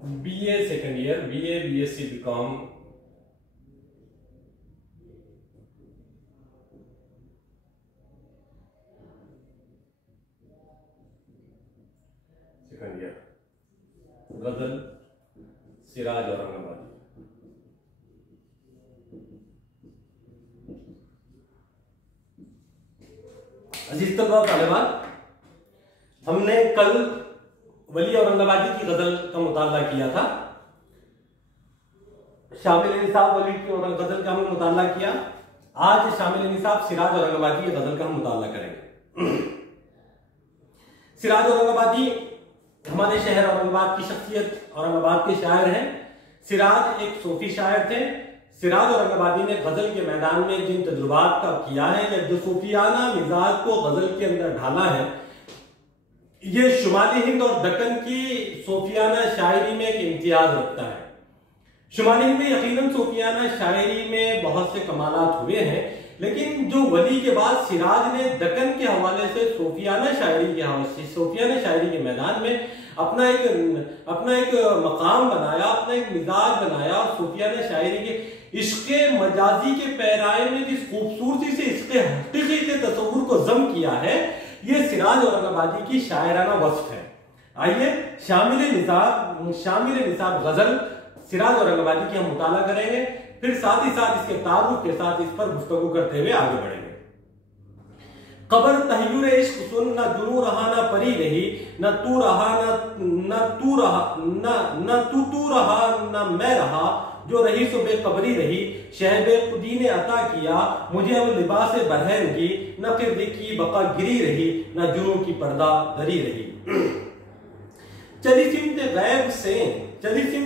BA second year, BA BSc BCom second year, गजल सिराज औरंगाबादी। अजीज तलबा तालिबान, हमने कल वली औरंगाबादी की गजल का मुताला किया था। शामिल निसाब वली की गजल का हमने मुताला किया। आज शामिल निसाब सिराज औरंगाबादी की गजल का हम मुताला करेंगे। सिराज औरंगाबादी हमारे शहर औरंगाबाद की शख्सियत, औरंगाबाद के शायर हैं। सिराज एक सूफी शायर थे। सिराज औरंगाबादी ने गजल के मैदान में जिन तजुर्बात का किया है, या जो सूफियाना मिजाज को गजल के अंदर ढाला है, ये शुमाली हिंद और दक्कन की सूफियाना शायरी में एक इम्तियाज रखता है। शुमाली हिंद में यकीनन सूफियाना शायरी में बहुत से कमालात हुए हैं, लेकिन जो वली के बाद सिराज ने दक्कन के हवाले से सूफियाना शायरी के मैदान में अपना एक मकाम बनाया, अपना एक मिजाज बनाया। सूफियाना शायरी के इश्क़े मजाजी के पैराए में जिस खूबसूरती से इश्क़े हकीकी के तस्वुर को जम किया है, ये सिराज औरंगाबादी की शायराना वस्फ है। आइए शामिल निसाब गजल सिराज औरंगाबादी की हम मुताला करेंगे, फिर साथ ही साथ इसके तारुफ के साथ इस पर गुफ्तगू करते हुए आगे बढ़ेंगे। कबर तहय्युर इश्क सुन, न जुनू रहा न परी रही, न तू रहा न मैं रहा, जो रही सो बेकबरी रही। शहबे खुदी ने अता किया मुझे अब लिबास बरहन की, न किरद की बका गिरी रही, न जुनू की पर्दा दरी रही। चली सिमत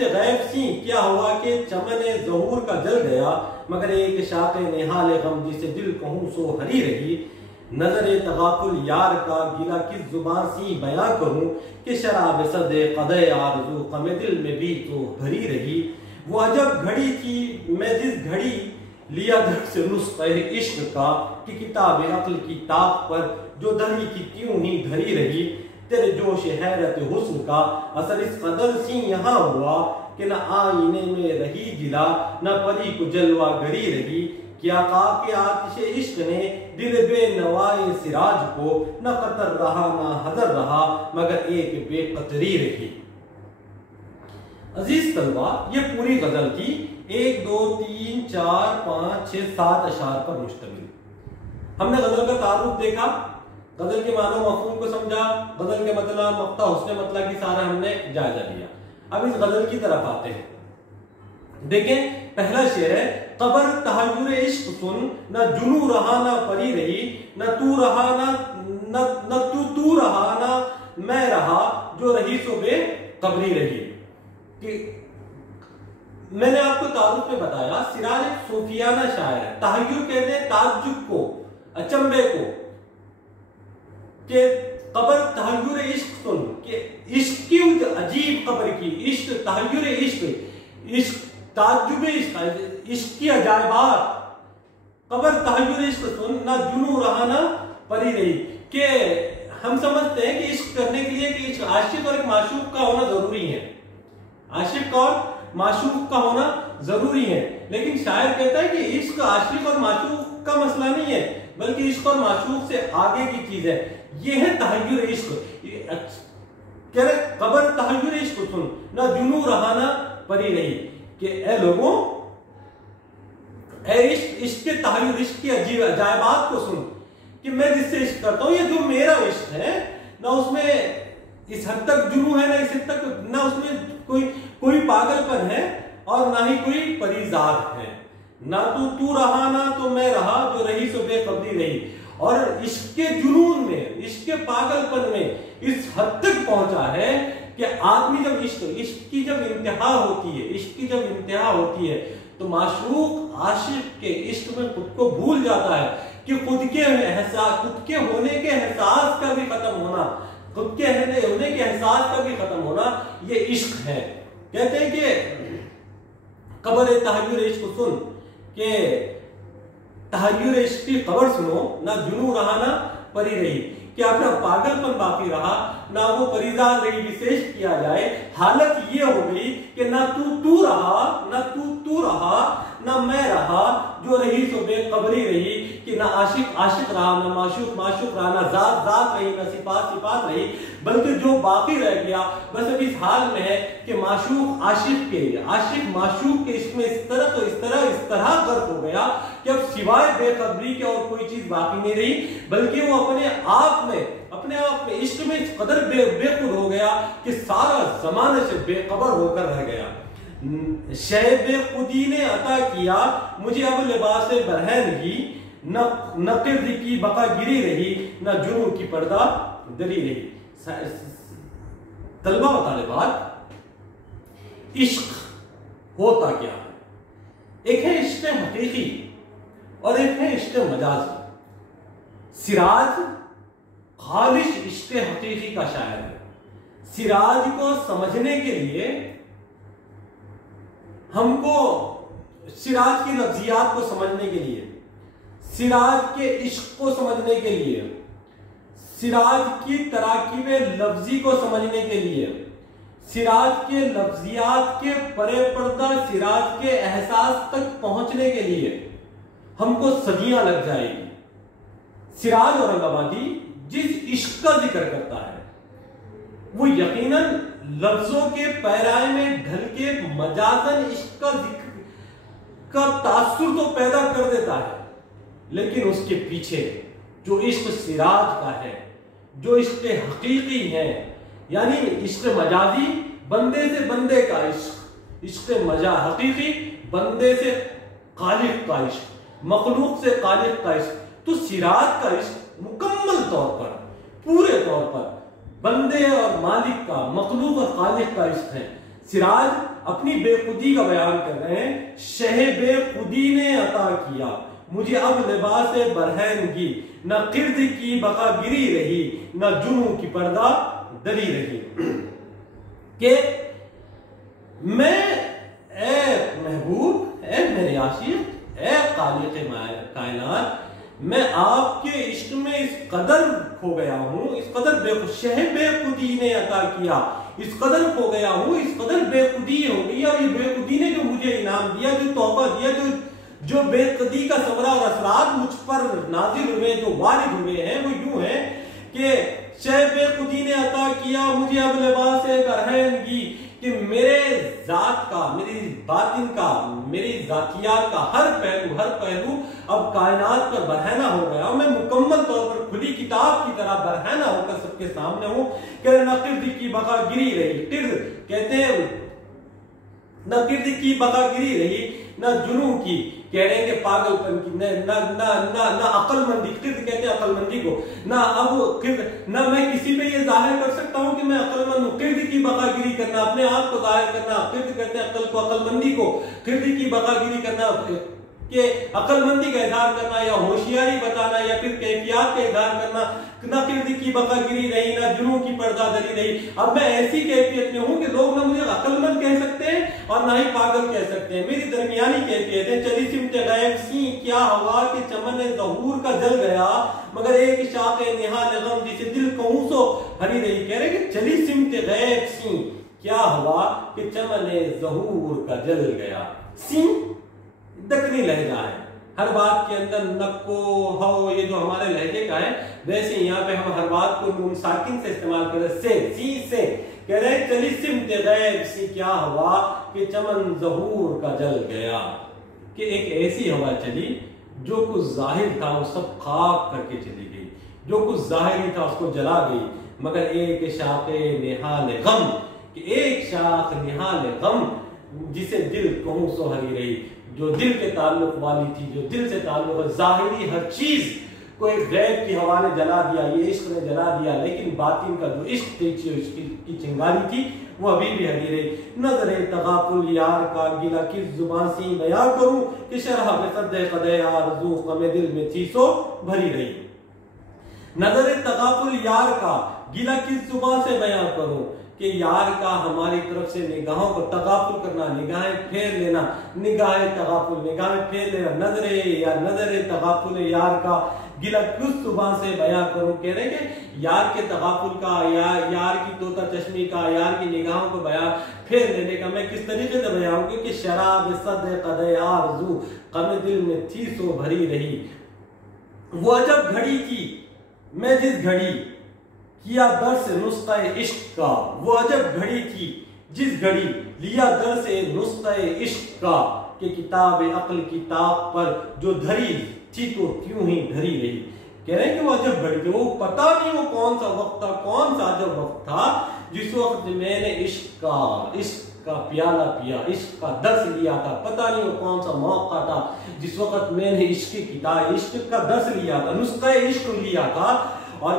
गैब सी क्या हुआ कि चमने ज़हूर का जल गया, मगर एक शाक़े निहाल गम जिसे दिल कहूं सो हरी रही। नजर तगाफुल यार का गिला किस जुबान सी बयां करूं, कि शराब सदे क़दे आरज़ू ग़म दिल में भी तो भरी रही। वो अजब घड़ी थी मैं जिस घड़ी लिया धड़ से नुस्ख़े इश्क का, कि किताब अक्ल की ताक पर जो धरी थी त्यों ही धरी रही। तेरे जोश हैरत हुस्न का असर इस कदर सी यहाँ हुआ, कि न आईने में रही जिला न परी को जलवा गरी रही। क्या के आतिशे इश्क ने दिल बेनवाए सिराज को, न कतर रहा न हजर रहा, मगर एक बेकतरी रही। अजीज तलबा, ये पूरी गजल थी 1 2 3 4 5 6 7 अशार पर मुश्तमिल। हमने गजल का तारुफ देखा, गजल के मानो मफहूम को समझा, गजल के मतलब मक्ता हुस्न मतलब की सारा हमने जायजा लिया। अब इस गजल की तरफ आते हैं। देखें, पहला शेर है, कबर तहय्युर इश्क सुन, न जुनू रहा न परी रही, न तू रहा न तू रहा न मैं रहा, जो रही सो बेकबरी रही। कि मैंने आपको तारुफ में बताया, सिराज एक सूफियाना शायर है। तहय्युर कहते हैं ताज्जुब को, अचंभे को, के कबर तहय्युर इश्क सुन, के इश्क की अजीब कबर की, इश्क तहय्युर इश्क ताज्जुब इश्क की अजायबात। कबर तहय्युर इश्क सुन, ना जुनू रहा ना परी रही। के हम समझते हैं कि इश्क करने के लिए कि इश्क आशिक और एक माशूक का होना जरूरी है, आशिक और माशूक का होना जरूरी है। लेकिन शायर कहता है कि इश्क आशिक और माशूक का मसला नहीं है, बल्कि इश्क और माशूक से आगे की चीज है। ये है तहय्युर इश्क। कह रहे कबर तहय्युर इश्क सुन, ना जुनू रहा ना परी रही। कि ए लोगों, ए इश्क के तहय्युर, इश्क की अजीब अजायबात को सुन, कि मैं जिससे इश्क करता हूं, ये जो मेरा इश्क है ना, उसमें इस हद तक जुनू है, ना इस हद तक, ना उसमें कोई पागलपन है और ना ही कोई परीजाद है। ना तू रहा ना तो मैं रहा, जो रही सो बेकबरी रही। और इश्क के जुनून में, इश्क के पागलपन में इस हद तक पहुंचा है कि आदमी जब इश्क की जब इंतहा होती है, इश्क की जब इंतहा होती है, तो माशूक आशिक के इश्क में खुद को भूल जाता है कि खुद के होने के एहसास का भी खत्म होना, खुद के होने के एहसास का भी खत्म होना, ये इश्क है। कहते हैं कि कबर तहय्युर इश्क सुन, के तहय्युर इश्क की खबर सुनो, ना जुनू रहा ना परी रही। کہ اپنا پاگلپن باقی رہا، نہ وہ پریزاد رہی وشیش کیا جائے، حالت یہ ہو گئی کہ نہ تو رہا، نہ تو رہا، نہ میں رہا، جو رہی سو بے قبری رہی، کہ نہ عاشق عاشق رہا، نہ معشوق معشوق رہا، نہ ذات ذات رہی، نہ صفات صفات رہی، بلکہ جو باقی رہ گیا بس اب اس حال میں ہے کہ معشوق عاشق کے، عاشق معشوق کے عشق میں اس طرح غرق ہو گیا کہ اب سوائے بے قدری کے اور کوئی چیز باقی نہیں رہی، بلکہ وہ اپنے آپ میں عشق میں اس قدر بے خود ہو گیا کہ سارا زمانے سے بے خبر ہو کر رہ گیا۔ شے بے خودی نے عطا کیا مجھے اب لباس برہنگی، نہ قرد کی بقا گری رہی، نہ جنوں کی پردہ دری رہی۔ طلبہ و طالبات، عشق ہوتا کیا ہے؟ ایک ہے عشق حقیقی اور ایک ہے عشق مجازی۔ سراج خالص عشق حقیقی کا شاعر ہے۔ سراج کو سمجھنے کے لیے ہم کو سراج کی لفظیات کو سمجھنے کے لیے، سراج کے عشق کو سمجھنے کے لیے، سراج کی تراکیب لفظی کو سمجھنے کے لیے، سراج کے لفظیات کے پرے پردہ سراج کے احساس تک پہنچنے کے لیے ہم کو صدیاں لگ جائے گی۔ سراج اورنگ آبادی جس عشق کا ذکر کرتا ہے وہ یقیناً لفظوں کے پیرائے میں ڈھل کے مجازن عشق کا ذکر کا تاثر تو پیدا کر دیتا ہے، لیکن اس کے پیچھے جو عشق سراج کا ہے، جو عشق حقیقی ہے، یعنی عشق مجازی بندے سے بندے کا عشق، عشق حقیقی بندے سے خالق کا عشق، مخلوق سے خالق کا عشق، تو سراج کا عشق مکمل طور پر، پورے طور پر بندے اور مالک کا، مخلوق اور خالق کا عشق ہے۔ سراج اپنی بے خودی کا بیان کر رہے ہیں، شہ بے خودی نے عطا کیا مجھے اب لباس برہنگی، نہ قرد کی بقا گری رہی، نہ جنوں کی پردہ دری رہی۔ کہ میں، اے محبوب، اے میرے عاشق، اے خالق کائنات، میں آپ کے عشق میں اس قدر کھو گیا ہوں، اس قدر شہ بے خودی نے عطا کیا، اس قدر کھو گیا ہوں، اس قدر بے خودی ہو گئی، اور یہ بے خودی نے جو مجھے انعام دیا، جو تحفہ دیا، جو بے قدی کا ثمرہ اور اثرات مجھ پر نازل ہوئے، جو وارد ہوئے ہیں، وہ یوں ہیں کہ شہ بے خودی نے عطا کیا مجھے اب لباس برہنگی، کہ میرے ذات کا، میری باطن کا، میری ذاتیات کا ہر پہلو اب کائنات پر برہنہ ہو گیا، اور میں مکمل طور پر کھلی کتاب کی طرح برہنہ ہو کر سب کے سامنے ہوں کہ نہ قرد کی بقا گری رہی، قرد کہتے ہیں نہ قرد کی بقا گری رہی، نہ جنوں کی، کہہ رہے ہیں کہ پاگل پن کی، نہ عقل مندی، قرد کہتے ہیں عقل مندی کو، نہ اب قرد، نہ میں کسی پہ یہ ظاہر کر سکتا ہوں کہ میں عقل مند ہوں۔ قرد کی بقا گیری کرنا، اپنے آپ کو ظاہر کرنا، قرد کہتے ہیں عقل کو، عقل مندی کو، قرد کی بقا گیری کرنا، کہ عقل مندی کا اظہار کرنا یا ہوشیاری بتانا یا پھر کیفیات کا اظہار کرنا، نہ قرد کی بقا گیری رہی، نہ جنوں کی پردہ دری رہی۔ اب میں ایسی کیفیت میں ہوں کہ لوگ نہ مجھے عقل مند کہہ سکتے ہیں اور نہ ہی پاگل کہہ سکتے ہیں، میری درمیانی کیفیت ہے۔ چلی سمت غیب سی کیا ہوا کہ چمن ظہور کا جل گیا، مگر ایک شاخ نہال غم جسے دل کہوں سو ہری رہی۔ کہہ رہے کہ چلی سمت غیب سی کیا ہوا کہ چمن ظہور کا جل گیا۔ سی دکنی لہجہ ہے، ہر بات کے اندر نکو ہو، یہ جو ہمارے لہجے کا ہے، ویسے یہاں پہ ہم ہر بات کو نون ساکن سے استعمال کر رہے، سے، سی سے، کہہ رہے چلی سمت غیب سی کیا ہوا کہ چمن ظہور کا جل گیا، کہ ایک ایسی ہوا چلی جو کچھ ظاہر تھا وہ سب خاک کر کے چلی گئی، جو کچھ ظاہری تھا اس کو جلا گئی، مگر ایک شاخ نہال غم، کہ ایک شاخ نہال غم جسے دل کہوں سو ہری رہی، جو دل کے تعلق والی تھی، جو دل سے تعلق، ظاہری ہر چیز کو ایک غیب کی ہوا نے جلا دیا، یہ عشق نے جلا دیا، لیکن باطن کا جو عشق تھی، عشق کی چنگاری تھی، وہ ابھی بھی ہری رہی۔ نظر تغافل یار کا گلا کس زبان سے بیان کروں، کہ شرح بصد قدے آرزو غم دل میں تھی سو بھری رہی۔ نظر تغافل یار کا گلا کس زبان سے بیان کروں، کہ یار کا ہماری طرف سے نگاہوں کو تغافل کرنا، نگاہیں پھیر لینا، نگاہیں تغافل، نگاہیں پھیر لینا، نظر تغافل یار کا गिला किस जुबान से बयां करूं। कह रहे हैं कि यार के तगाफुल का, यार की तोता चश्मी का, यार की निगाहों को बयां फेर लेने का मैं किस तरीके से बयां करूं कि शराब सद कदे आरज़ू ग़म दिल में थी सो भरी रही। वो अजब घड़ी की मैं जिस घड़ी किया दर्स नुस्ख़ा इश्क का, वो अजब घड़ी थी जिस घड़ी लिया दर्स नुस्ख़ा इश्क का, कि किताब अक्ल की ताक पर जो धरी थी तो क्यों ही धरी रही। कह रहे हैं कि वो अजब घड़ी थी, वो पता नहीं वो कौन सा वक्त था, कौन सा अजब वक्त था जिस वक्त मैंने इश्क का प्याला पिया, इश्क का दर्स लिया था। पता नहीं वो कौन सा मौका था जिस वक्त मैंने इश्क की किताब, इश्क का दर्स लिया था, नुस्ख़ा इश्क लिया था। और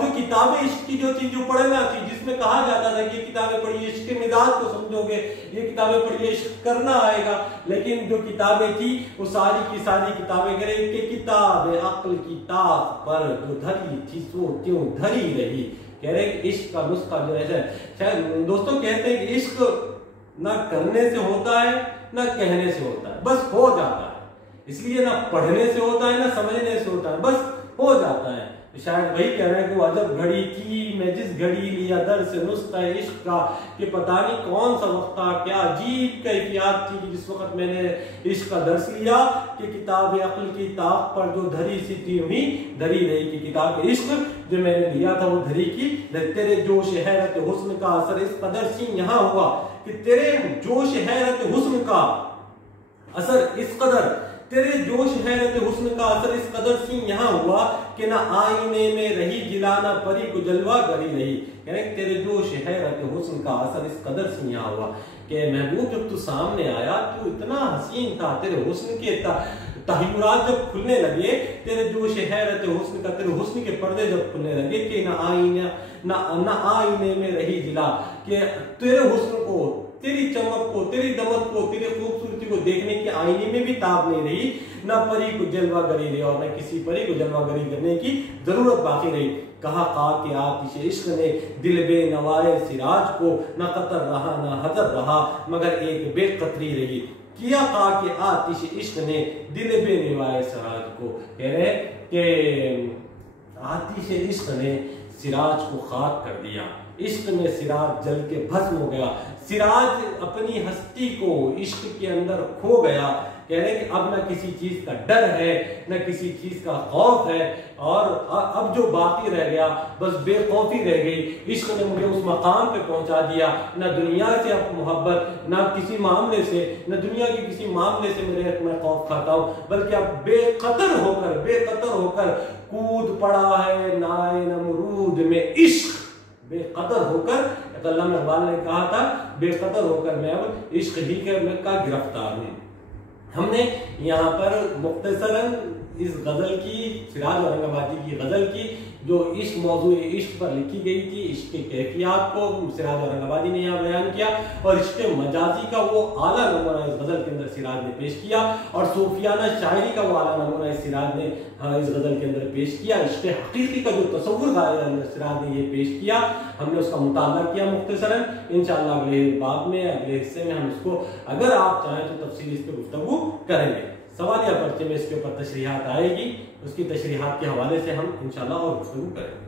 जो किताबें इश्क की जो थी, जो पढ़ना थी, जिसमें कहा जाता था कि ये किताबें पढ़िए इश्क के मिजाज को समझोगे, ये किताबें पढ़िए इश्क करना आएगा। लेकिन जो किताबें थी वो सारी की सारी किताबें कह रही कि किताब अक्ल की ताक पर जो धरी थी सो क्यों धरी रही। कह रहे कि इश्क का नुस्खा जो है, शायद दोस्तों कहते हैं कि इश्क ना करने से होता है ना कहने से होता है, बस हो जाता है। इसलिए ना पढ़ने से होता है ना समझने से होता है, बस हो जाता है। शायद वही कह रहे हैं कि वो अजब घड़ी थी मैं जिस घड़ी लिया दर्स नुस्ख़ा इश्क का, कि पता नहीं कौन सा वक्त था, क्या अजीब कैफियत थी कि जिस वक्त मैंने इश्क का दर्स लिया, कि किताब अक्ल की ताक पर जो धरी सी थी वही धरी रही। कि किताब इश्क जो मैंने लिया था वो धरी की। तेरे जोश हैरत हुस्न का असर इस कदर सी यहाँ हुआ, कि तेरे जोश हैरत हुस्न का असर इस कदर, तेरे जोश हैरत हुस्न का असर इस कदर सी यहाँ हुआ, कि ना आईने में रही जिलाना परी को जलवा गरी रही। यानी तेरे जोश हैरत हुस्न का असर इस कदर से यहाँ हुआ कि महबूब जब तू सामने आया तो इतना हसीन था, तेरे हुस्न के तहयुरात जब खुलने लगे, तेरे जोश हैरत हुस्न का, तेरे हुस्न के पर्दे जब खुलने लगे, कि ना आईने में रही जिला, कि तेरे हुस्न को, तेरी चमक को, तेरी दमक को, तेरी खूबसूरती को देखने की आईने में भी ताब नहीं रही, ना परी को जलवा गरी रही और न किसी परी को जलवा गरी करने की जरूरत बाकी रही। कहा कि आतिश इश्क ने दिल बे नवाए सिराज को, न कतर रहा न हजर रहा मगर एक बेकतरी रही। किया कि आतिश इश्क ने दिल बे नवाए सिराज को, कह रहे कि आतिश इश्क ने सिराज को खाक कर दिया, इश्क में सिराज जल के भस्म हो गया, सिराज अपनी हस्ती को इश्क के अंदर खो गया। कह रहे कि अब न किसी चीज का डर है न किसी चीज का खौफ है, और अब जो बाकी रह गया बस बेखौफी रह गई। इश्क ने मुझे उस मकाम पे पहुंचा दिया, न दुनिया से अब मोहब्बत, न किसी मामले से, न दुनिया के किसी मामले से मैं खौफ खाता हूँ, बल्कि अब बेकतर होकर कूद पड़ा है नाए नमरूद में इश्क। बेकदर होकर, अल्लामा इकबाल ने कहा था, बेकदर होकर मैं अब इश्क ही का गिरफ्तार हूँ। हमने यहाँ पर मुख्तसरन इस गजल की, सिराज औरंगाबादी की गजल की जो इश्क मौजू इश्क पर लिखी गई थी, इश्क की कैफियत को सिराज औरंगाबादी ने यहाँ बयान किया, और इश्क मजाजी का वो आला नमूना इस गजल के अंदर सिराज ने पेश किया, और सूफियाना शायरी का वो आला नमूना इस सिराज ने इस गजल के अंदर पेश किया। इश्क हकीकी का जो तसव्वुर सिराज ने ये पेश किया, हमने उसका मुताला किया मुख्तसरन। इंशाअल्लाह अगले बाब में, अगले हिस्से में हम इसको, अगर आप चाहें तो तफसील इस पर गुफ्तगू करेंगे। सवालिया पर्चे में इसके ऊपर तशरीहात आएगी, उसकी तशरीहात के हवाले से हम इंशाअल्लाह और गुफ्तगू करेंगे।